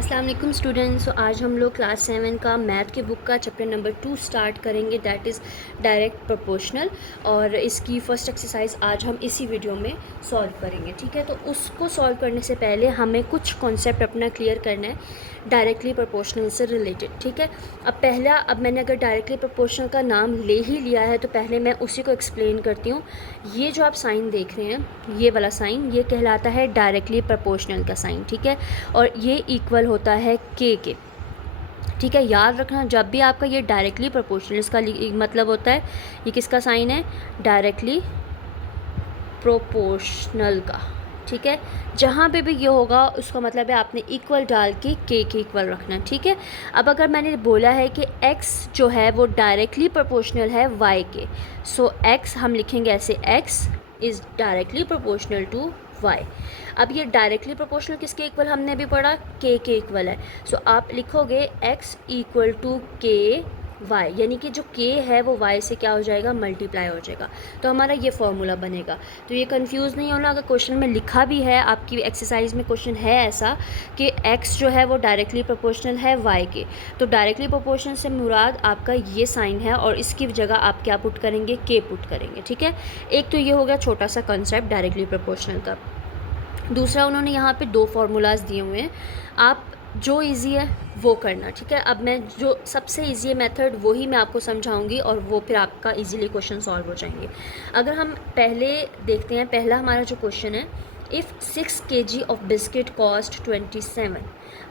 अस्सलाम वालेकुम स्टूडेंट्स। तो आज हम लोग क्लास 7 का मैथ के बुक का चैप्टर नंबर 2 स्टार्ट करेंगे, दैट इज़ डायरेक्ट प्रोपोर्शनल। और इसकी फ़र्स्ट एक्सरसाइज आज हम इसी वीडियो में सॉल्व करेंगे। ठीक है, तो उसको सॉल्व करने से पहले हमें कुछ कॉन्सेप्ट अपना क्लियर करना है डायरेक्टली प्रोपोर्शनल से रिलेटेड। ठीक है, अब मैंने अगर डायरेक्टली प्रोपोर्शनल का नाम ले ही लिया है तो पहले मैं उसी को एक्सप्लेन करती हूँ। ये जो आप साइन देख रहे हैं, ये वाला साइन, ये कहलाता है डायरेक्टली प्रोपोर्शनल का साइन। ठीक है, और ये इक्वल होता है के। ठीक है, याद रखना, जब भी आपका ये डायरेक्टली प्रोपोर्शनल, इसका मतलब होता है ये किसका साइन है, डायरेक्टली प्रोपोर्शनल का। ठीक है, जहाँ पे भी ये होगा उसका मतलब है आपने इक्वल डाल के इक्वल रखना। ठीक है, अब अगर मैंने बोला है कि x जो है वो डायरेक्टली प्रोपोर्शनल है y के, सो x हम लिखेंगे ऐसे, x is directly proportional to y। अब ये डायरेक्टली प्रोपोर्शनल किसके इक्वल हमने भी पढ़ा, के इक्वल है। सो आप लिखोगे x इक्वल टू के y, यानी कि जो k है वो y से क्या हो जाएगा, मल्टीप्लाई हो जाएगा। तो हमारा ये फॉर्मूला बनेगा। तो ये कंफ्यूज नहीं होना, अगर क्वेश्चन में लिखा भी है, आपकी एक्सरसाइज में क्वेश्चन है ऐसा कि x जो है वो डायरेक्टली प्रोपोर्शनल है y के, तो डायरेक्टली प्रोपोर्शनल से मुराद आपका ये साइन है और इसकी जगह आप क्या पुट करेंगे, k पुट करेंगे। ठीक है, एक तो ये हो गया छोटा सा कंसेप्ट डायरेक्टली प्रोपोर्शनल का। दूसरा, उन्होंने यहाँ पे दो फार्मूलाज दिए हुए हैं, आप जो इजी है वो करना। ठीक है, अब मैं जो सबसे इजी मेथड वही मैं आपको समझाऊंगी और वो फिर आपका इजीली क्वेश्चन सॉल्व हो जाएंगे। अगर हम पहले देखते हैं, पहला हमारा जो क्वेश्चन है, if 6 kg of biscuit cost 27,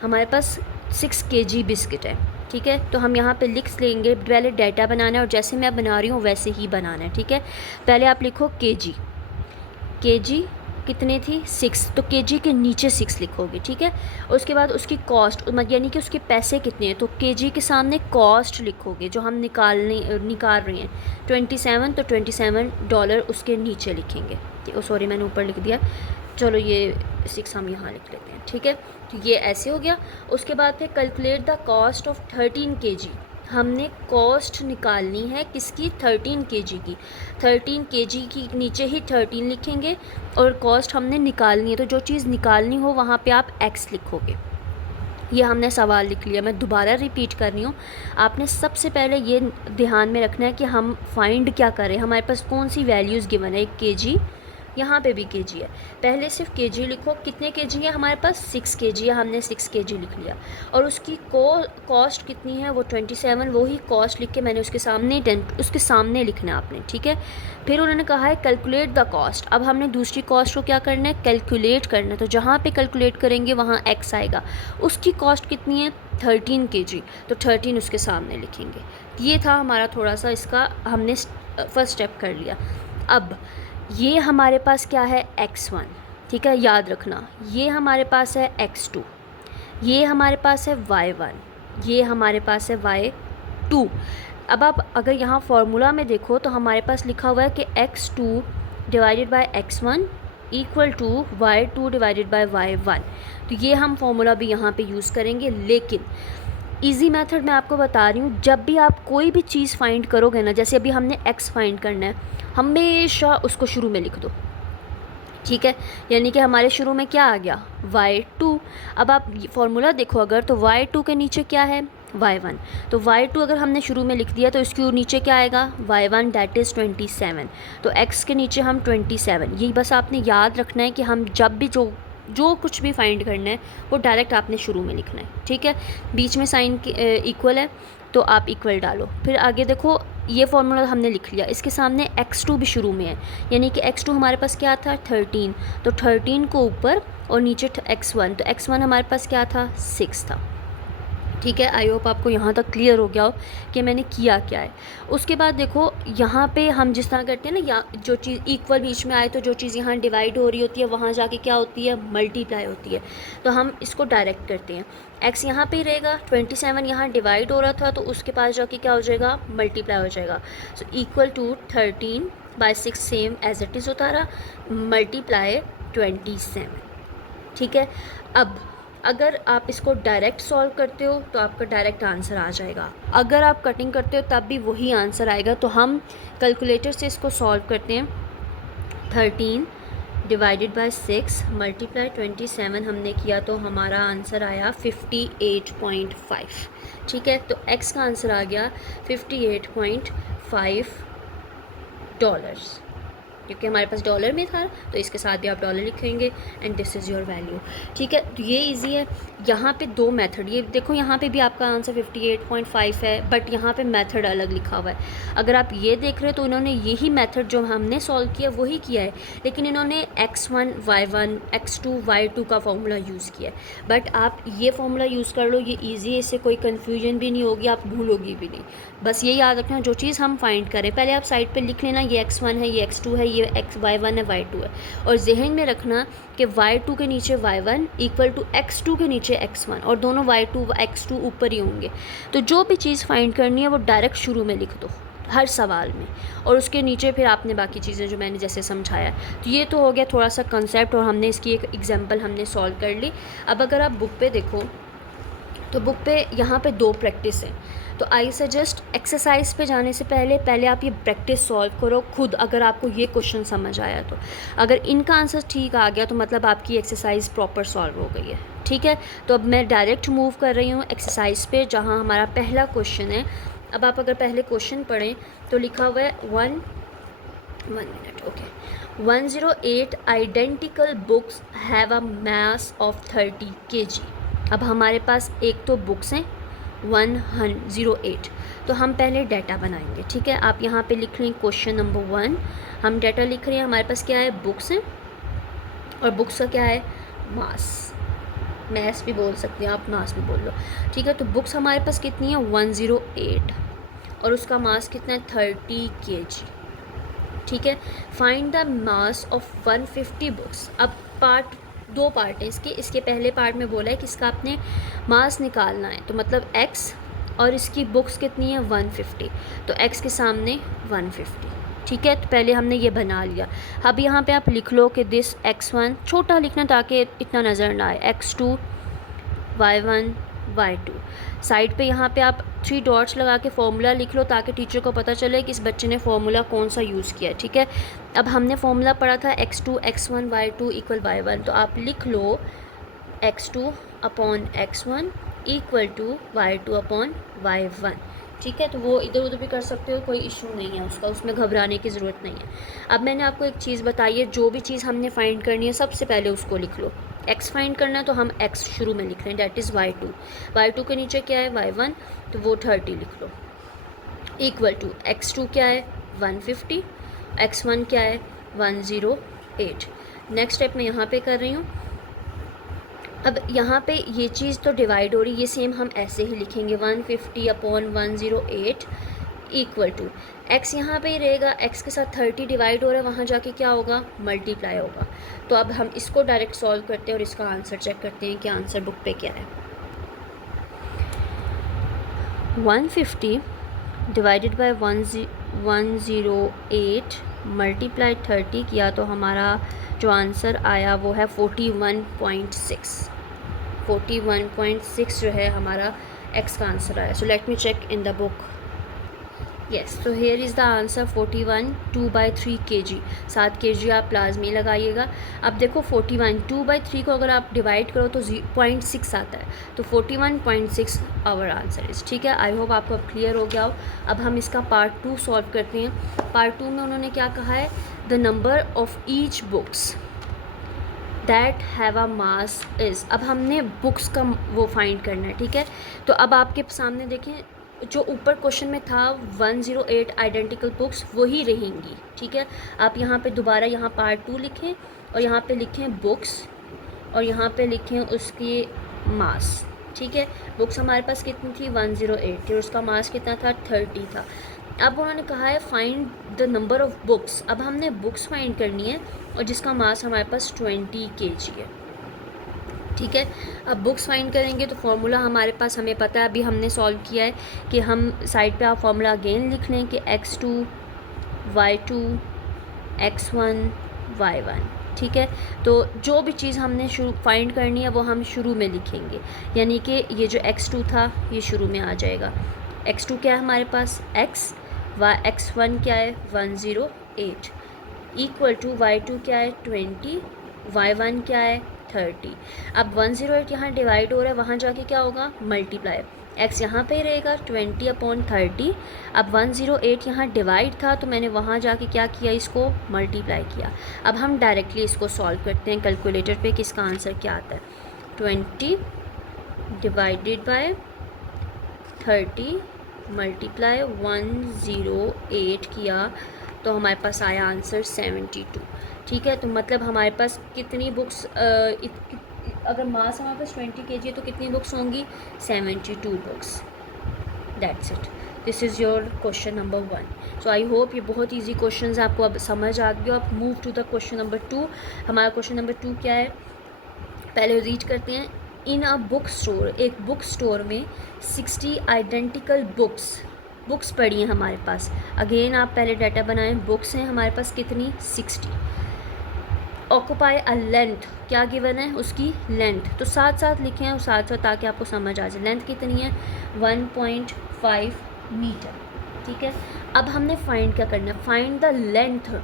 हमारे पास 6 kg बिस्किट है। ठीक है, तो हम यहाँ पे लिख लेंगे, पहले डाटा बनाना है और जैसे मैं बना रही हूँ वैसे ही बनाना है। ठीक है, पहले आप लिखो kg कितने थी, 6, तो kg के नीचे 6 लिखोगे। ठीक है, उसके बाद उसकी कॉस्ट, यानी कि उसके पैसे कितने हैं, तो kg के सामने कॉस्ट लिखोगे जो हम निकाल रहे हैं 27, तो $27 उसके नीचे लिखेंगे। सॉरी मैंने ऊपर लिख दिया, चलो ये 6 हम यहाँ लिख लेते हैं। ठीक है, तो ये ऐसे हो गया। उसके बाद फिर calculate the cost of 13 kg, हमने कॉस्ट निकालनी है किसकी, 13 kg की। 13 kg की नीचे ही 13 लिखेंगे और कॉस्ट हमने निकालनी है, तो जो चीज़ निकालनी हो वहाँ पे आप x लिखोगे। ये हमने सवाल लिख लिया। मैं दोबारा रिपीट कर रही हूँ, आपने सबसे पहले ये ध्यान में रखना है कि हम फाइंड क्या करें, हमारे पास कौन सी वैल्यूज़ गिवन है। kg, यहाँ पे भी kg है, पहले सिर्फ kg लिखो। कितने kg है हमारे पास, 6 kg है, हमने 6 kg लिख लिया। और उसकी कॉस्ट कितनी है, वो 27, वही कॉस्ट लिख के मैंने उसके सामने लिखना है आपने। ठीक है, फिर उन्होंने कहा है कैलकुलेट द कॉस्ट। अब हमने दूसरी कॉस्ट को क्या करना है, कैलकुलेट करना है। तो जहाँ पे कैलकुलेट करेंगे वहाँ x आएगा। उसकी कॉस्ट कितनी है, 13 kg, तो 13 उसके सामने लिखेंगे। ये था हमारा थोड़ा सा, इसका हमने फर्स्ट स्टेप कर लिया। अब ये हमारे पास क्या है, x1। ठीक है, याद रखना, ये हमारे पास है x2, ये हमारे पास है y1, ये हमारे पास है y2। अब आप अगर यहाँ फॉर्मूला में देखो तो हमारे पास लिखा हुआ है कि x2 divided by x1 equal to y2 divided by y1। तो ये हम फॉर्मूला भी यहाँ पे यूज़ करेंगे, लेकिन इजी मेथड मैं आपको बता रही हूँ, जब भी आप कोई भी चीज़ फाइंड करोगे ना, जैसे अभी हमने x फाइंड करना है, हमेशा उसको शुरू में लिख दो। ठीक है, यानी कि हमारे शुरू में क्या आ गया, y2। अब आप फॉर्मूला देखो अगर, तो y2 के नीचे क्या है, y1, तो y2 अगर हमने शुरू में लिख दिया तो इसके नीचे क्या आएगा, y1, दैट इज़ 27। तो x के नीचे हम 27, यही बस आपने याद रखना है कि हम जब भी जो कुछ भी फाइंड करना है वो डायरेक्ट आपने शुरू में लिखना है। ठीक है, बीच में साइन इक्वल है तो आप इक्वल डालो। फिर आगे देखो, ये फॉर्मूला हमने लिख लिया, इसके सामने x2 भी शुरू में है, यानी कि x2 हमारे पास क्या था, 13, तो 13 को ऊपर और नीचे x1, तो x1 हमारे पास क्या था, 6 था। ठीक है, आई होप आपको यहाँ तक क्लियर हो गया हो कि मैंने किया क्या है। उसके बाद देखो, यहाँ पे हम जिस तरह करते हैं ना, या जो चीज़ इक्वल बीच में आए तो जो चीज़ यहाँ डिवाइड हो रही होती है वहाँ जाके क्या होती है, मल्टीप्लाई होती है। तो हम इसको डायरेक्ट करते हैं, x यहाँ पे ही रहेगा, 27 यहाँ डिवाइड हो रहा था तो उसके पास जाके क्या हो जाएगा, मल्टीप्लाई हो जाएगा। So equal to 13/6 same as it is होता रहा, मल्टीप्लाई 27। ठीक है, अब अगर आप इसको डायरेक्ट सॉल्व करते हो तो आपका डायरेक्ट आंसर आ जाएगा, अगर आप कटिंग करते हो तब भी वही आंसर आएगा। तो हम कैलकुलेटर से इसको सॉल्व करते हैं, 13 डिवाइडेड बाय 6 मल्टीप्लाई 27 हमने किया तो हमारा आंसर आया 58.5। ठीक है, तो x का आंसर आ गया 58.5 डॉलर्स, क्योंकि हमारे पास डॉलर में था तो इसके साथ भी आप डॉलर लिखेंगे and this is your value. ठीक है, तो ये इजी है। यहाँ पे दो मेथड, ये देखो यहाँ पे भी आपका आंसर 58.5 है, बट यहाँ पे मेथड अलग लिखा हुआ है। अगर आप ये देख रहे हो तो इन्होंने यही मेथड जो हमने सॉल्व किया वही किया है, लेकिन इन्होंने x1 y1 x2 y2 का फॉर्मूला यूज़ किया है। बट आप ये फॉर्मूला यूज़ कर लो, ये ईजी है, इससे कोई कन्फ्यूजन भी नहीं होगी, आप भूलोगी भी नहीं। बस ये याद रखना, जो चीज़ हम फाइंड करें पहले आप साइड पे लिख लेना, ये x1 है, ये x2 है, ये y1 है, y2 है, और जहन में रखना कि y2 के नीचे y1 इक्वल टू x2 के नीचे x1, और दोनों y2 x2 ऊपर ही होंगे। तो जो भी चीज़ फाइंड करनी है वो डायरेक्ट शुरू में लिख दो हर सवाल में, और उसके नीचे फिर आपने बाकी चीज़ें जो मैंने जैसे समझाया। तो ये तो हो गया थोड़ा सा कंसेप्ट, और हमने इसकी एक एग्जांपल हमने सॉल्व कर ली। अब अगर आप बुक पे देखो तो बुक पे यहाँ पे दो प्रैक्टिस है, तो आई सजेस्ट एक्सरसाइज पे जाने से पहले आप ये प्रैक्टिस सॉल्व करो खुद, अगर आपको ये क्वेश्चन समझ आया तो। अगर इनका आंसर ठीक आ गया तो मतलब आपकी एक्सरसाइज प्रॉपर सॉल्व हो गई है। ठीक है, तो अब मैं डायरेक्ट मूव कर रही हूँ एक्सरसाइज पे, जहाँ हमारा पहला क्वेश्चन है। अब आप अगर पहले क्वेश्चन पढ़ें तो लिखा हुआ है 108 identical books have a mass of 30 kg। अब हमारे पास एक तो बुक्स हैं 108, तो हम पहले डाटा बनाएंगे। ठीक है, आप यहाँ पे लिख लें क्वेश्चन नंबर 1, हम डाटा लिख रहे हैं। हमारे पास क्या है, बुक्स हैं, और बुक्स का क्या है, मास। मैस भी बोल सकते हैं आप, मास भी बोल लो। ठीक है, तो बुक्स हमारे पास कितनी है 108, और उसका मास कितना है 30 kg। ठीक है, find the mass of 150 books. अब दो पार्ट है इसके पहले पार्ट में बोला है कि इसका आपने मास निकालना है, तो मतलब x, और इसकी बुक्स कितनी है 150, तो x के सामने 150। ठीक है, तो पहले हमने ये बना लिया। अब यहाँ पे आप लिख लो कि दिस x1, छोटा लिखना ताकि इतना नज़र ना आए, x2 y1 y2। साइड पे यहाँ पे आप 3 डॉट्स लगा के फॉर्मूला लिख लो ताकि टीचर को पता चले कि इस बच्चे ने फॉर्मूला कौन सा यूज़ किया है। ठीक है, अब हमने फॉर्मूला पढ़ा था x2 x1 y2 equal y1, तो आप लिख लो x2 upon x1 equal to y2 upon y1। ठीक है, तो वो इधर उधर भी कर सकते हो, कोई इशू नहीं है उसका, उसमें घबराने की ज़रूरत नहीं है। अब मैंने आपको एक चीज़ बताई है, जो भी चीज़ हमने फाइंड करनी है सबसे पहले उसको लिख लो। x फाइंड करना है तो हम x शुरू में लिख रहे हैं, डैट इज़ y2 के नीचे क्या है y1, तो वो 30 लिख लो, इक्वल टू x2 क्या है 150, x1 क्या है 108। नेक्स्ट स्टेप मैं यहाँ पे कर रही हूँ। अब यहाँ पे ये चीज़ तो डिवाइड हो रही है, ये सेम हम ऐसे ही लिखेंगे 150 अपॉन 108 इक्वल टू x यहाँ पे ही रहेगा, x के साथ 30 डिवाइड हो रहा है, वहाँ जाके क्या होगा मल्टीप्लाई होगा। तो अब हम इसको डायरेक्ट सॉल्व करते हैं और इसका आंसर चेक करते हैं कि आंसर बुक पे क्या है। 150 डिवाइडेड बाय 108 मल्टीप्लाई 30 किया तो हमारा जो आंसर आया वो है 41.6 जो है हमारा x का आंसर आया। So let me check in the book. Yes, तो here is the answer 41 2/3 kg। 7 kg आप लाजमी लगाइएगा। अब देखो 41 2/3 को अगर आप डिवाइड करो तो 0.6 आता है, तो 41.6 आवर आंसर इज़। ठीक है, आई होप आपको अब क्लियर हो गया हो। अब हम इसका पार्ट 2 सॉल्व करते हैं। पार्ट 2 में उन्होंने क्या कहा है, the number of each books that have a mass is. अब हमने बुक्स का वो फाइंड करना है। ठीक है, तो अब आपके सामने देखें जो ऊपर क्वेश्चन में था 108 आइडेंटिकल बुक्स वही रहेंगी। ठीक है, आप यहाँ पे दोबारा यहाँ पार्ट 2 लिखें और यहाँ पे लिखें बुक्स और यहाँ पे लिखें उसकी मास। ठीक है, बुक्स हमारे पास कितनी थी 108 थी और उसका मास कितना था 30 था। अब उन्होंने कहा है find the number of books. अब हमने बुक्स फाइंड करनी है और जिसका मास हमारे पास 20 kg है। ठीक है, अब बुक्स फाइंड करेंगे तो फॉर्मूला हमारे पास हमें पता है, अभी हमने सॉल्व किया है कि हम साइड पे आप फॉर्मूला अगेन लिख लें कि x2 y2 x1 y1। ठीक है, तो जो भी चीज़ हमने शुरू फाइंड करनी है वो हम शुरू में लिखेंगे, यानी कि ये जो x2 था ये शुरू में आ जाएगा। x2 क्या है हमारे पास x1 क्या है 108, इक्वल टू y2 क्या है 20, y1 क्या है 30। अब 108 यहाँ डिवाइड हो रहा है, वहाँ जाके क्या होगा मल्टीप्लाई, x यहाँ पे ही रहेगा 20/30। अब 108 यहाँ डिवाइड था तो मैंने वहाँ जाके क्या किया, इसको मल्टीप्लाई किया। अब हम डायरेक्टली इसको सॉल्व करते हैं कैलकुलेटर पे कि इसका आंसर क्या आता है। 20 डिवाइडेड बाय 30 मल्टीप्लाई 108 किया तो हमारे पास आया आंसर 72। ठीक है, तो मतलब हमारे पास कितनी बुक्स, अगर मास हमारे पास 20 kg है तो कितनी बुक्स होंगी 72 books. That's it, this is your question number 1। So I hope ये बहुत ईजी क्वेश्चन है, आपको अब समझ आ गया। आप move to the question number 2। हमारा क्वेश्चन नंबर 2 क्या है, पहले रीड करते हैं। इन अ बुक स्टोर, एक बुक स्टोर में 60 आइडेंटिकल बुक्स पड़ी हैं हमारे पास। अगेन आप पहले डाटा बनाएं, बुक्स हैं हमारे पास कितनी 60। ऑक्यूपाई अ लेंथ, क्या गिवन है उसकी लेंथ, तो साथ साथ लिखे हैं और साथ साथ ताकि आपको समझ आ जाए। लेंथ कितनी है 1.5 मीटर। ठीक है, अब हमने फाइंड क्या करना है, फाइंड द लेंथ।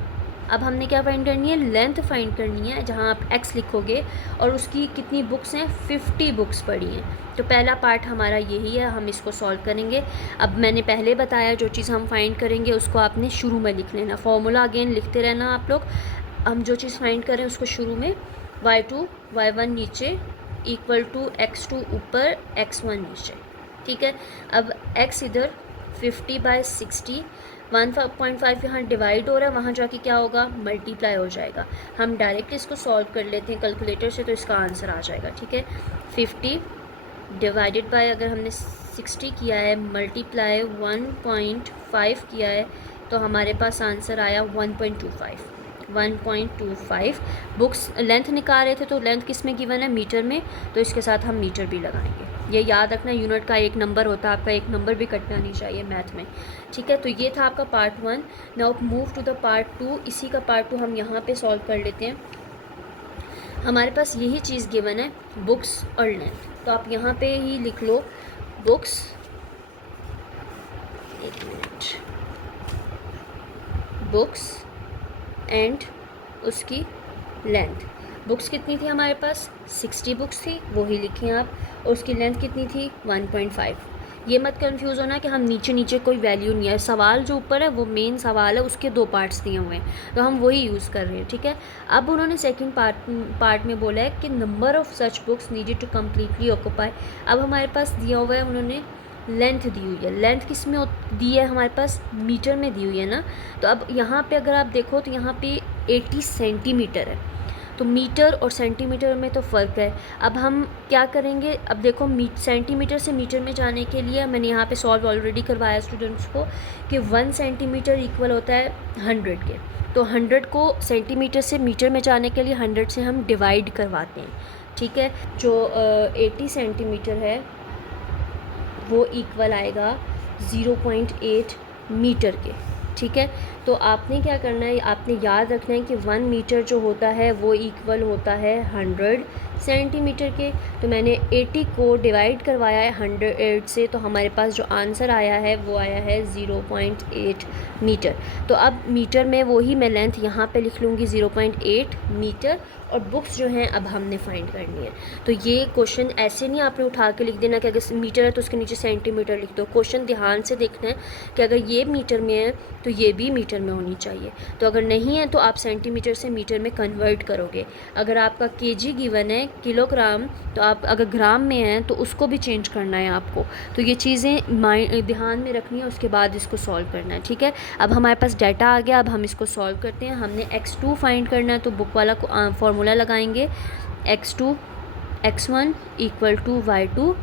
अब हमने क्या फाइंड करनी है, लेंथ फाइंड करनी है, जहाँ आप x लिखोगे और उसकी कितनी बुक्स हैं 50 बुक्स पड़ी हैं। तो पहला पार्ट हमारा यही है, हम इसको सॉल्व करेंगे। अब मैंने पहले बताया जो चीज़ हम फाइंड करेंगे उसको आपने शुरू में लिख लेना, फॉर्मूला अगेन लिखते रहना आप लोग। हम जो चीज़ फाइंड करें उसको शुरू में, y2 y1 नीचे इक्वल टू x2 ऊपर x1 नीचे। ठीक है, अब x इधर 50/60, 1.5 यहाँ डिवाइड हो रहा है, वहाँ जाके क्या होगा मल्टीप्लाई हो जाएगा। हम डायरेक्ट इसको सॉल्व कर लेते हैं कैलकुलेटर से, तो इसका आंसर आ जाएगा। ठीक है, 50 डिवाइडेड बाय, अगर हमने 60 किया है मल्टीप्लाई 1.5 किया है तो हमारे पास आंसर आया 1.25 बुक्स। लेंथ निकाल रहे थे तो लेंथ किस में गिवन है मीटर में, तो इसके साथ हम मीटर भी लगाएंगे। ये याद रखना, यूनिट का एक नंबर होता है, आपका एक नंबर भी कटना नहीं चाहिए मैथ में। ठीक है, तो ये था आपका part 1। Now move to the part 2। इसी का पार्ट 2 हम यहाँ पे सॉल्व कर लेते हैं। हमारे पास यही चीज़ गिवन है बुक्स और लेंथ, तो आप यहाँ पे ही लिख लो बुक्स, एक मिनट, बुक्स एंड उसकी लेंथ। बुक्स कितनी थी हमारे पास 60 बुक्स थी, वो ही लिखें आप, और उसकी लेंथ कितनी थी 1.5। ये मत कंफ्यूज होना कि हम नीचे नीचे कोई वैल्यू नहीं है, सवाल जो ऊपर है वो मेन सवाल है, उसके 2 पार्ट्स दिए हुए हैं तो हम वही यूज़ कर रहे हैं। ठीक है, अब उन्होंने सेकंड पार्ट में बोला है कि number of such books needed to completely occupy. अब हमारे पास दिया हुआ है, उन्होंने लेंथ दी हुई है, लेंथ किस में दी है हमारे पास मीटर में दी हुई है ना। तो अब यहाँ पे अगर आप देखो तो यहाँ पे 80 सेंटीमीटर है, तो मीटर और सेंटीमीटर में तो फ़र्क है। अब हम क्या करेंगे, अब देखो सेंटीमीटर से मीटर में जाने के लिए मैंने यहाँ पे सॉल्व ऑलरेडी करवाया स्टूडेंट्स को कि 1 सेंटीमीटर इक्वल होता है 100 के, तो 100 को सेंटीमीटर से मीटर में जाने के लिए 100 से हम डिवाइड करवाते हैं। ठीक है, जो 80 सेंटीमीटर है वो इक्वल आएगा 0.8 मीटर के। ठीक है, तो आपने क्या करना है, आपने याद रखना है कि 1 मीटर जो होता है वो इक्वल होता है 100 सेंटीमीटर के। तो मैंने 80 को डिवाइड करवाया है 100 से, तो हमारे पास जो आंसर आया है वो आया है 0.8 मीटर। तो अब मीटर में वही मैं लेंथ यहाँ पे लिख लूँगी 0.8 मीटर, और बुक्स जो हैं अब हमने फाइंड करनी है। तो ये क्वेश्चन ऐसे नहीं आपने उठा के लिख देना कि अगर मीटर है तो उसके नीचे सेंटीमीटर लिख दो। क्वेश्चन ध्यान से देखना है कि अगर ये मीटर में है तो ये भी मीटर में होनी चाहिए, तो अगर नहीं है तो आप सेंटीमीटर से मीटर में कन्वर्ट करोगे। अगर आपका केजी गिवन है किलोग्राम, तो आप अगर ग्राम में है तो उसको भी चेंज करना है आपको। तो ये चीज़ें ध्यान में रखनी है, उसके बाद इसको सॉल्व करना है। ठीक है, अब हमारे पास डाटा आ गया, अब हम इसको सॉल्व करते हैं। हमने x2 फाइंड करना है, तो बुक वाला फॉर्मूला लगाएंगे, x2 x1 equal to y2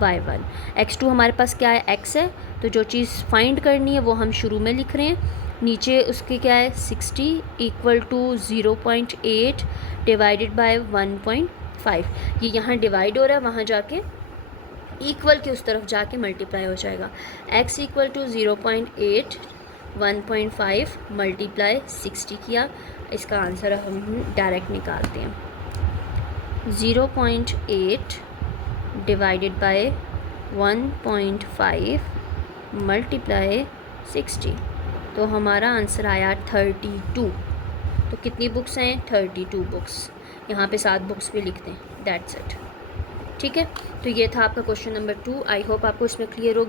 y1। x2 हमारे पास क्या है x है, तो जो चीज़ फाइंड करनी है वो हम शुरू में लिख रहे हैं। नीचे उसके क्या है 60 इक्वल टू 0.8 डिवाइडेड बाय 1.5। ये यहाँ डिवाइड हो रहा है, वहाँ जाके इक्वल के उस तरफ जाके मल्टीप्लाई हो जाएगा। x इक्वल टू 0.8 1.5 मल्टीप्लाई 60 किया, इसका आंसर हम डायरेक्ट निकालते हैं। 0.8 डिवाइडेड बाय 1.5 मल्टीप्लाई 60, तो हमारा आंसर आया 32। तो कितनी बुक्स हैं? 32 बुक्स। यहाँ पे 7 बुक्स भी लिख दें, दैट्स इट। ठीक है, तो ये था आपका क्वेश्चन नंबर 2। आई होप आपको इसमें क्लियर हो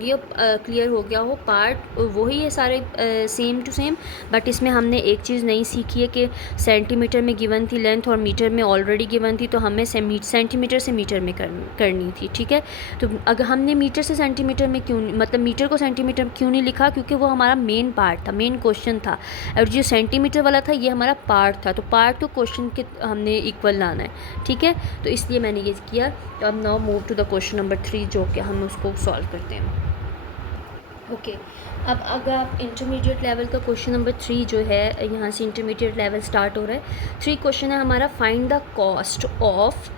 गया हो। पार्ट वही है सारे, सेम टू सेम, बट इसमें हमने एक चीज़ नहीं सीखी है कि सेंटीमीटर में गिवन थी लेंथ और मीटर में ऑलरेडी गिवन थी, तो हमें सेंटीमीटर से मीटर में करनी थी। ठीक है, तो अगर हमने मीटर से सेंटीमीटर में क्यों, मतलब मीटर को सेंटीमीटर क्यों नहीं लिखा, क्योंकि वो हमारा मेन पार्ट था, मेन क्वेश्चन था, और जो सेंटीमीटर वाला था ये हमारा पार्ट था, तो पार्ट टू क्वेश्चन के हमने इक्वल लाना है। ठीक है, तो इसलिए मैंने ये किया। तो अब now move to the question number 3, जो कि हम उसको सॉल्व करते हैं। ओके, अब अगर आप इंटरमीडिएट लेवल का क्वेश्चन नंबर 3 जो है, यहाँ से इंटरमीडिएट लेवल स्टार्ट हो रहा है। 3 क्वेश्चन है हमारा, find the cost of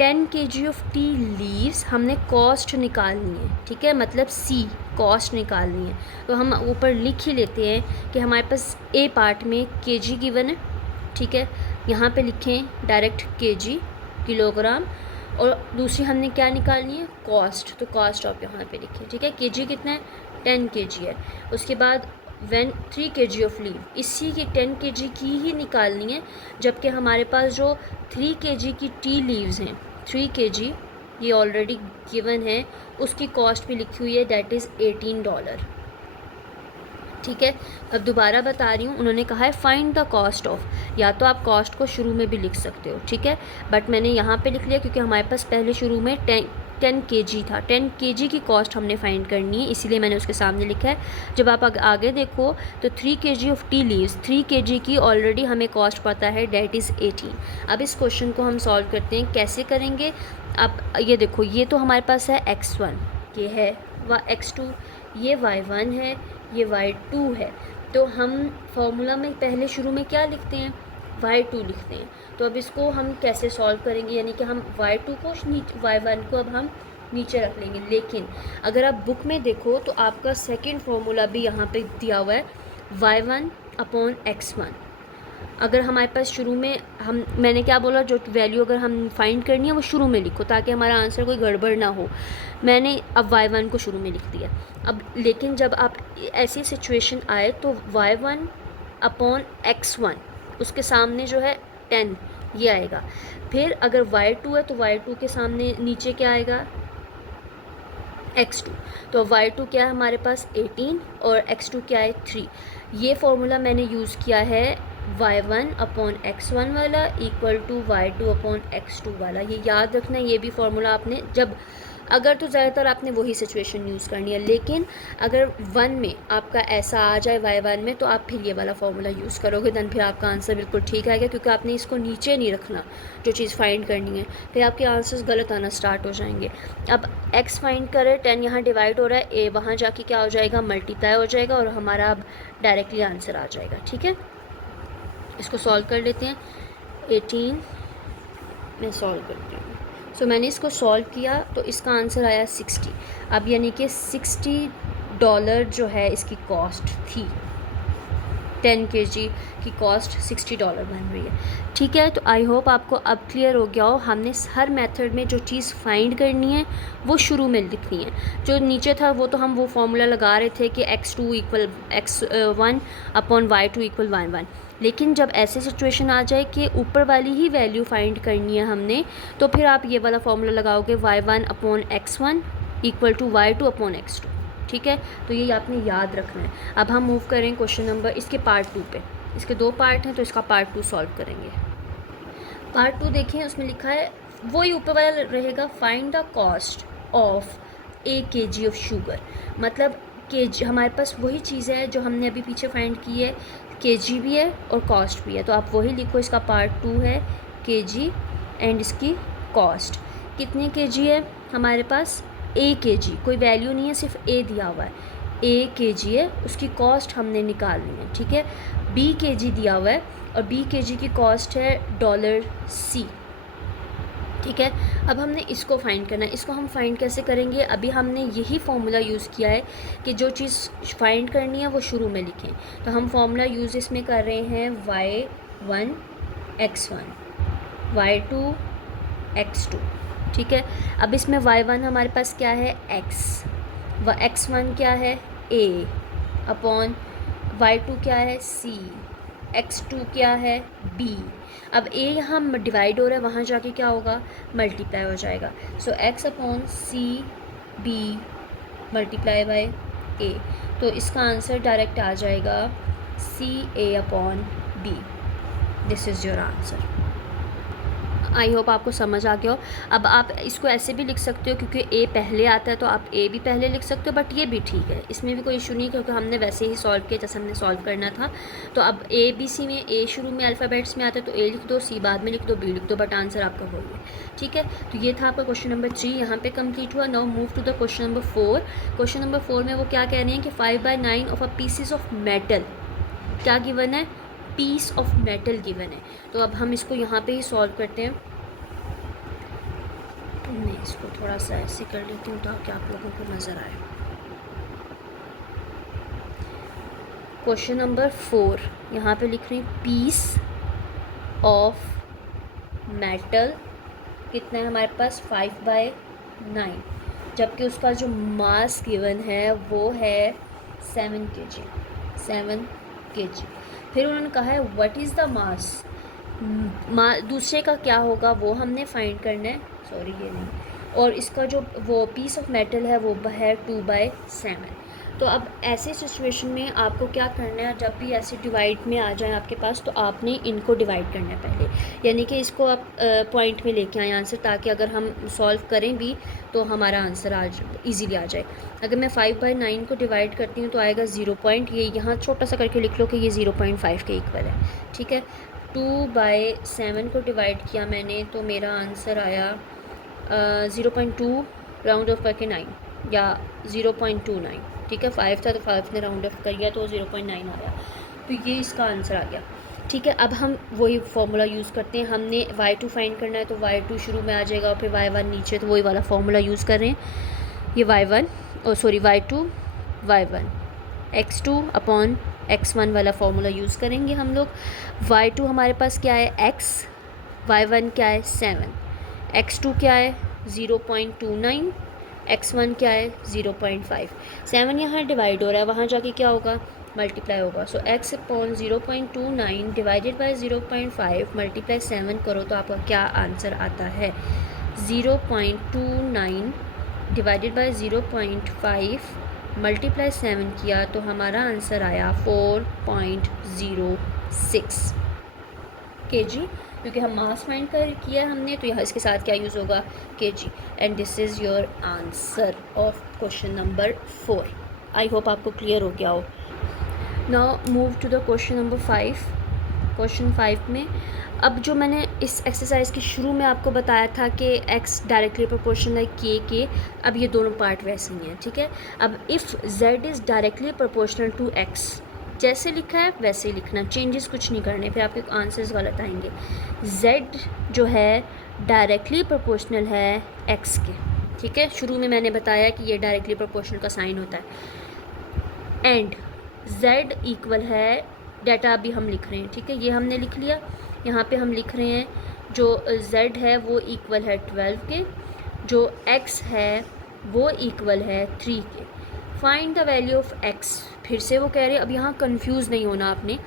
10 kg of tea leaves. हमने कॉस्ट निकालनी है, ठीक है, मतलब सी कॉस्ट निकालनी है। तो हम ऊपर लिख ही लेते हैं कि हमारे पास ए पार्ट में kg गिवन है, ठीक है, यहाँ पे लिखें डायरेक्ट kg किलोग्राम, और दूसरी हमने क्या निकालनी है? कॉस्ट। तो कॉस्ट आप यहाँ पे लिखें, ठीक है। kg कितना है? 10 kg है। उसके बाद व्हेन 3 kg ऑफ लीव, इसी की 10 kg की ही निकालनी है, जबकि हमारे पास जो 3 kg की टी लीव्स हैं, 3 kg ये ऑलरेडी गिवन है, उसकी कॉस्ट भी लिखी हुई है, दैट इज़ $18। ठीक है, अब दोबारा बता रही हूँ, उन्होंने कहा है फाइंड द कॉस्ट ऑफ, या तो आप कॉस्ट को शुरू में भी लिख सकते हो, ठीक है, बट मैंने यहाँ पे लिख लिया क्योंकि हमारे पास पहले शुरू में 10 kg था। 10 kg की कॉस्ट हमने फाइंड करनी है, इसीलिए मैंने उसके सामने लिखा है। जब आप आगे देखो तो 3 kg of tea leaves, 3 kg की ऑलरेडी हमें कॉस्ट पता है, डेट इज़ 18। अब इस क्वेश्चन को हम सॉल्व करते हैं, कैसे करेंगे? अब ये देखो, ये तो हमारे पास है x1, ये है x2, ये y1 है, ये y2 है। तो हम फॉर्मूला में पहले शुरू में क्या लिखते हैं? y2 लिखते हैं। तो अब इसको हम कैसे सॉल्व करेंगे? यानी कि हम y2 को y1 को अब हम नीचे रख लेंगे। लेकिन अगर आप बुक में देखो तो आपका सेकंड फार्मूला भी यहाँ पे दिया हुआ है, y1/x1। अगर हमारे पास शुरू में मैंने क्या बोला, जो वैल्यू अगर हम फाइंड करनी है वो शुरू में लिखो, ताकि हमारा आंसर कोई गड़बड़ ना हो। मैंने अब y1 को शुरू में लिख दिया। अब लेकिन जब आप ऐसी सिचुएशन आए तो y1/x1, उसके सामने जो है 10 ये आएगा। फिर अगर y2 है तो y2 के सामने नीचे क्या आएगा? x2। तो y2 क्या है हमारे पास? 18, और x2 क्या है? 3। ये फॉर्मूला मैंने यूज़ किया है y1/x1 वाला इक्वल टू y2/x2 वाला। ये याद रखना, ये भी फार्मूला आपने अगर तो ज़्यादातर आपने वही सिचुएशन यूज़ करनी है, लेकिन अगर 1 में आपका ऐसा आ जाए y1 में, तो आप फिर ये वाला फार्मूला यूज़ करोगे, दैन फिर आपका आंसर बिल्कुल ठीक आएगा, क्योंकि आपने इसको नीचे नहीं रखना जो चीज़ फाइंड करनी है, फिर आपके आंसर्स गलत आना स्टार्ट हो जाएंगे। अब x फाइंड करें, 10 यहाँ डिवाइड हो रहा है, a वहाँ जाके क्या हो जाएगा? मल्टीप्लाई हो जाएगा, और हमारा अब डायरेक्टली आंसर आ जाएगा। ठीक है, इसको सॉल्व कर लेते हैं। 18 मैं सॉल्व करती हूँ। सो मैंने इसको सॉल्व किया तो इसका आंसर आया 60। अब यानी कि $60 जो है इसकी कॉस्ट थी, 10 kg की कॉस्ट $60 बन रही है। ठीक है, तो आई होप आपको अब क्लियर हो गया हो। हमने हर मेथड में जो चीज़ फाइंड करनी है वो शुरू में लिखनी है, जो नीचे था वो तो हम वो फार्मूला लगा रहे थे कि x2 = x1/y2 = y1। लेकिन जब ऐसे सिचुएशन आ जाए कि ऊपर वाली ही वैल्यू फाइंड करनी है हमने, तो फिर आप ये वाला फार्मूला लगाओगे, y1/x1 = y2/x2। ठीक है, तो ये आपने याद रखना है। अब हम मूव करें क्वेश्चन नंबर इसके पार्ट 2 पे। इसके 2 पार्ट हैं, तो इसका पार्ट 2 सॉल्व करेंगे। पार्ट 2 देखें, उसमें लिखा है वही ऊपर वाला रहेगा, find the cost of a kg of sugar. मतलब kg हमारे पास वही चीज़ है जो हमने अभी पीछे फाइंड की है, kg भी है और कॉस्ट भी है, तो आप वही लिखो। इसका पार्ट 2 है kg एंड इसकी कॉस्ट। कितने kg है हमारे पास? a kg, कोई वैल्यू नहीं है, सिर्फ a दिया हुआ है, a kg है, उसकी कॉस्ट हमने निकालनी है। ठीक है, b kg दिया हुआ है और b kg की कॉस्ट है $C। ठीक है, अब हमने इसको फाइंड करना है। इसको हम फाइंड कैसे करेंगे? अभी हमने यही फार्मूला यूज़ किया है कि जो चीज़ फाइंड करनी है वो शुरू में लिखें। तो हम फार्मूला यूज़ इसमें कर रहे हैं y1/x1, y2/x2। ठीक है, अब इसमें y1 हमारे पास क्या है? x, x1 क्या है? a/y2 क्या है? c, x2 क्या है b। अब a यहाँ डिवाइड हो रहा है, वहाँ जाके क्या होगा मल्टीप्लाई हो जाएगा। So x upon C B multiply by a, तो इसका आंसर डायरेक्ट आ जाएगा C A upon B. This is your answer. I hope आपको समझ आ गया हो। अब आप इसको ऐसे भी लिख सकते हो, क्योंकि ए पहले आता है तो आप ए भी पहले लिख सकते हो, बट ये भी ठीक है, इसमें भी कोई इशू नहीं, क्योंकि हमने वैसे ही सॉल्व किया जैसे हमने सॉल्व करना था। तो अब ए बी सी में ए शुरू में अल्फ़ाबेट्स में आता है तो ए लिख दो, सी बाद में लिख दो, बी लिख दो, बट आंसर आपका वही है। ठीक है, तो ये था आपका क्वेश्चन नंबर 3 यहाँ पे कंप्लीट हुआ। Now move to the question number 4। Question number 4 में वो क्या कह रहे हैं कि 5/9 of a pieces of metal, क्या गिवन है, पीस ऑफ मेटल गिवन है। तो अब हम इसको यहाँ पे ही सॉल्व करते हैं। मैं इसको थोड़ा सा ऐसे कर लेती हूँ ताकि आप लोगों को नज़र आए। क्वेश्चन नंबर 4 यहाँ पे लिख रही हूँ, पीस ऑफ मेटल कितना है हमारे पास 5/9, जबकि उसका जो मास गिवन है वो है 7 kg। 7 kg। फिर उन्होंने कहा है व्हाट इज़ द मास, दूसरे का क्या होगा वो हमने फाइंड करना है, सॉरी ये नहीं, और इसका जो वो पीस ऑफ मेटल है वो है 2/7। तो अब ऐसे सिचुएशन में आपको क्या करना है, जब भी ऐसे डिवाइड में आ जाए आपके पास तो आपने इनको डिवाइड करना है पहले, यानी कि इसको आप पॉइंट में लेके आए आंसर, ताकि अगर हम सॉल्व करें भी तो हमारा आंसर आज ईजीली आ जाए। अगर मैं 5/9 को डिवाइड करती हूँ तो आएगा 0 पॉइंट, ये यहाँ छोटा सा करके लिख लो कि ये 0.5 के इक्वल है। ठीक है, 2/7 को डिवाइड किया मैंने तो मेरा आंसर आया 0.2 राउंड ऑफ करके 9 या 0.29। ठीक है, 5 था तो 5 ने राउंड ऑफ कर दिया तो 0.9 आया, तो ये इसका आंसर आ गया। ठीक है, अब हम वही फार्मूला यूज़ करते हैं। हमने y2 फाइंड करना है तो y2 शुरू में आ जाएगा और फिर y1 नीचे, तो वही वाला फार्मूला यूज़ कर रहे हैं। ये y2 y1 x2 upon x1 वाला फार्मूला यूज़ करेंगे हम लोग। y2 हमारे पास क्या है x, y1 क्या है 7, x2 क्या है 0.29, x1 क्या है 0.5। 7 यहाँ डिवाइड हो रहा है, वहाँ जाके क्या होगा मल्टीप्लाई होगा। सो x upon 0.29 divided by 0.5 multiply 7 करो तो आपका क्या आंसर आता है 0.29 डिवाइडेड बाय 0.5 मल्टीप्लाई 7 किया तो हमारा आंसर आया 4.06 kg, क्योंकि हम मास फाइंड किया हमने तो यहाँ इसके साथ क्या यूज़ होगा kg। And this is your answer of question number 4। I hope आपको क्लियर हो गया हो। Now move to the question number 5। Question 5 में अब जो मैंने इस एक्सरसाइज के शुरू में आपको बताया था कि x डायरेक्टली प्रोपोर्शनल है के, अब ये दोनों पार्ट वैसे ही हैं। ठीक है, अब if z is directly proportional to x, जैसे लिखा है वैसे ही लिखना, चेंजेस कुछ नहीं करने, फिर आपके आंसर्स गलत आएंगे। z जो है डायरेक्टली प्रोपोर्शनल है x के। ठीक है, शुरू में मैंने बताया कि ये डायरेक्टली प्रोपोर्शनल का साइन होता है। एंड z इक्वल है, डाटा अभी हम लिख रहे हैं। ठीक है, ये हमने लिख लिया, यहाँ पे हम लिख रहे हैं जो z है वो इक्वल है 12 के, जो x है वो इक्वल है 3 के। Find the value of x, फिर से वो कह रहे हैं, अब यहाँ कंफ्यूज नहीं होना आपने,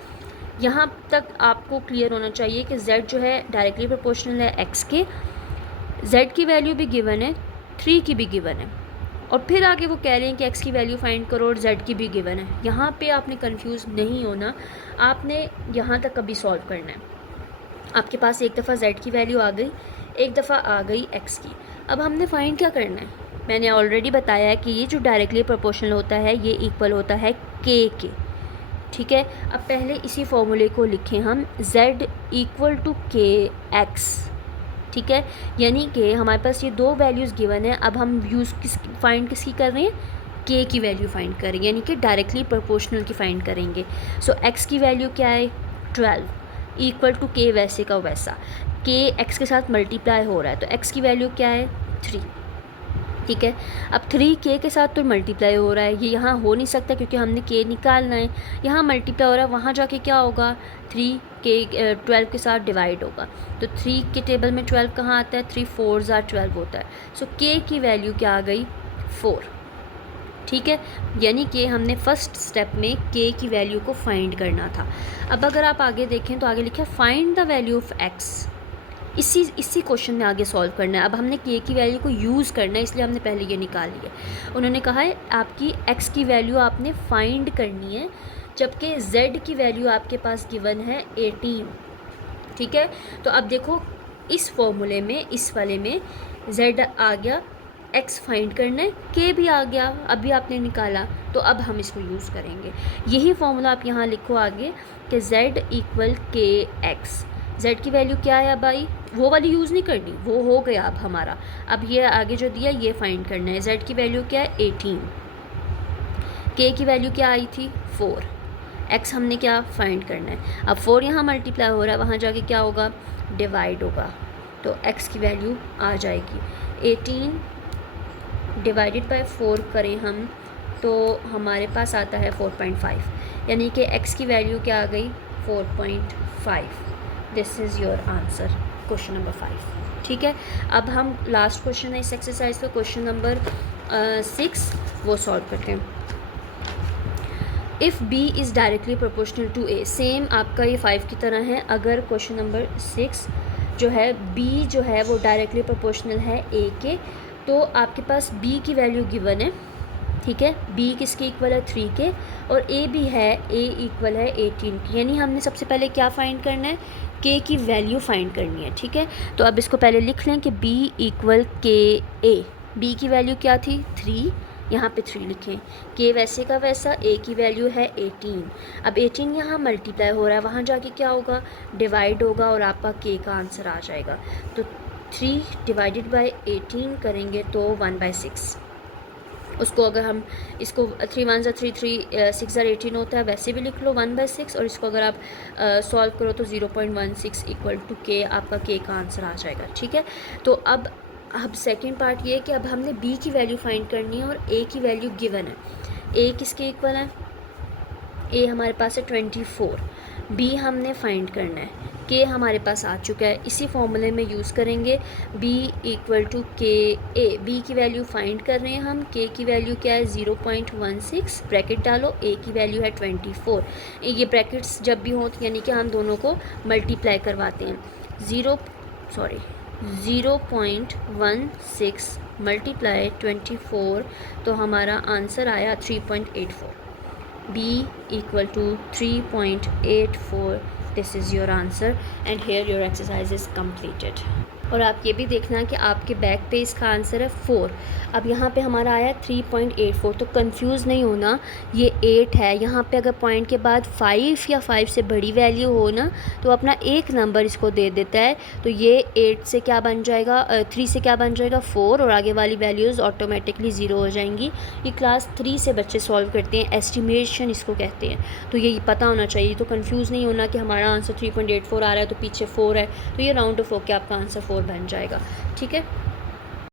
यहाँ तक आपको क्लियर होना चाहिए कि z जो है डायरेक्टली प्रोपोर्शनल है x के, z की वैल्यू भी गिवन है, 3 की भी गिवन है, और फिर आगे वो कह रहे हैं कि x की वैल्यू फाइंड करो और z की भी गिवन है। यहाँ पे आपने कंफ्यूज नहीं होना, आपने यहाँ तक कभी सॉल्व करना है। आपके पास एक दफ़ा z की वैल्यू आ गई, एक दफ़ा आ गई x की, अब हमने फाइंड क्या करना है। मैंने ऑलरेडी बताया है कि ये जो डायरेक्टली प्रोपोर्शनल होता है ये इक्वल होता है k के। ठीक है, अब पहले इसी फॉर्मूले को लिखें हम, z इक्वल टू के एक्स। ठीक है, यानी कि हमारे पास ये दो वैल्यूज़ गिवन है, अब हम यूज़ फाइंड किसकी कर रहे हैं, k की वैल्यू फाइंड करेंगे, यानी कि डायरेक्टली प्रोपोर्शनल की फाइंड करेंगे। सो x की वैल्यू क्या है 12 इक्वल टू k वैसे का वैसा, k x के साथ मल्टीप्लाई हो रहा है तो x की वैल्यू क्या है 3। ठीक है, अब 3k के साथ तो मल्टीप्लाई हो रहा है, ये यहाँ हो नहीं सकता क्योंकि हमने k निकालना है, यहाँ मल्टीप्लाई हो रहा है, वहाँ जाके क्या होगा 3k 12 के साथ डिवाइड होगा, तो 3 के टेबल में 12 कहाँ आता है, 3 4 12 होता है। सो k की वैल्यू क्या आ गई 4। ठीक है, यानी कि हमने फर्स्ट स्टेप में के की वैल्यू को फाइंड करना था। अब अगर आप आगे देखें तो आगे लिखा है find the value of x. इसी क्वेश्चन में आगे सॉल्व करना है। अब हमने के की वैल्यू को यूज़ करना है, इसलिए हमने पहले ये निकाल लिया। उन्होंने कहा है आपकी एक्स की वैल्यू आपने फाइंड करनी है, जबकि जेड की वैल्यू आपके पास गिवन है 18। ठीक है, तो अब देखो इस फॉर्मूले में, इस वाले में z आ गया, x फाइंड करना है, k भी आ गया, अभी आपने निकाला, तो अब हम इसको यूज़ करेंगे। यही फॉर्मूला आप यहाँ लिखो आगे कि z इक्वल के एक्स। z की वैल्यू क्या है भाई, वो वाली यूज़ नहीं करनी, वो हो गया अब हमारा। अब ये आगे जो दिया ये फाइंड करना है। z की वैल्यू क्या है 18, k की वैल्यू क्या आई थी 4, x हमने क्या फाइंड करना है। अब 4 यहाँ मल्टीप्लाई हो रहा है, वहाँ जाके क्या होगा, डिवाइड होगा, तो x की वैल्यू आ जाएगी 18 डिवाइडेड बाय 4 करें हम तो हमारे पास आता है 4.5, यानी कि x की वैल्यू क्या आ गई 4.5। This is your answer, question number 5। ठीक है, अब हम लास्ट क्वेश्चन है इस एक्सरसाइज का, क्वेश्चन नंबर 6, वो सॉल्व करते हैं। If b is directly proportional to a, same आपका ये 5 की तरह है। अगर क्वेश्चन नंबर 6 जो है b जो है वो डायरेक्टली प्रोपोर्शनल है a के, तो आपके पास b की वैल्यू गिवन है। ठीक है, b किसके इक्वल है 3 के, और a भी है, a इक्वल है 18 की, यानी हमने सबसे पहले क्या फाइंड करना है, k की वैल्यू फाइंड करनी है। ठीक है, तो अब इसको पहले लिख लें कि b इक्वल के a, b की वैल्यू क्या थी 3, यहाँ पे 3 लिखें, k वैसे का वैसा, a की वैल्यू है 18। अब 18 यहाँ मल्टीप्लाई हो रहा है, वहाँ जाके क्या होगा, डिवाइड होगा, और आपका k का आंसर आ जाएगा। तो 3 डिवाइडेड बाय 18 करेंगे तो 1/6। उसको अगर हम इसको 3 1 3 3 6 18 होता है, वैसे भी लिख लो 1/6, और इसको अगर आप सॉल्व करो तो 0.16 इक्वल टू k, आपका k का आंसर आ जाएगा। ठीक है, तो अब सेकेंड पार्ट ये है कि अब हमने b की वैल्यू फाइंड करनी है और a की वैल्यू गिवन है। a किसके इक्वल है, a हमारे पास है 24, b हमने फाइंड करना है, k हमारे पास आ चुका है। इसी फॉर्मूले में यूज़ करेंगे, b इक्वल टू के a, b की वैल्यू फाइंड कर रहे हैं हम, k की वैल्यू क्या है 0.16, ब्रैकेट डालो, a की वैल्यू है 24। ये ब्रैकेट्स जब भी हों यानी कि हम दोनों को मल्टीप्लाई करवाते हैं। 0.16 मल्टीप्लाई 24, तो हमारा आंसर आया 3.84। b equal to 3.84। This is your answer and here your exercise is completed। और आप ये भी देखना कि आपके बैक पे इसका आंसर है 4। अब यहाँ पे हमारा आया 3.84, तो कंफ्यूज नहीं होना, ये 8 है। यहाँ पे अगर पॉइंट के बाद 5 या 5 से बड़ी वैल्यू हो ना, तो अपना एक नंबर इसको दे देता है, तो ये 8 से क्या बन जाएगा, 3 से क्या बन जाएगा 4, और आगे वाली वैल्यूज़ ऑटोमेटिकली 0 हो जाएंगी। ये क्लास 3 से बच्चे सॉल्व करते हैं, एस्टिमेशन इसको कहते हैं, तो ये पता होना चाहिए। तो कंफ्यूज नहीं होना कि हमारा आंसर 3.84 आ रहा है तो पीछे 4 है, तो ये राउंड ऑफ होकर आपका आंसर 4 बन जाएगा। ठीक है।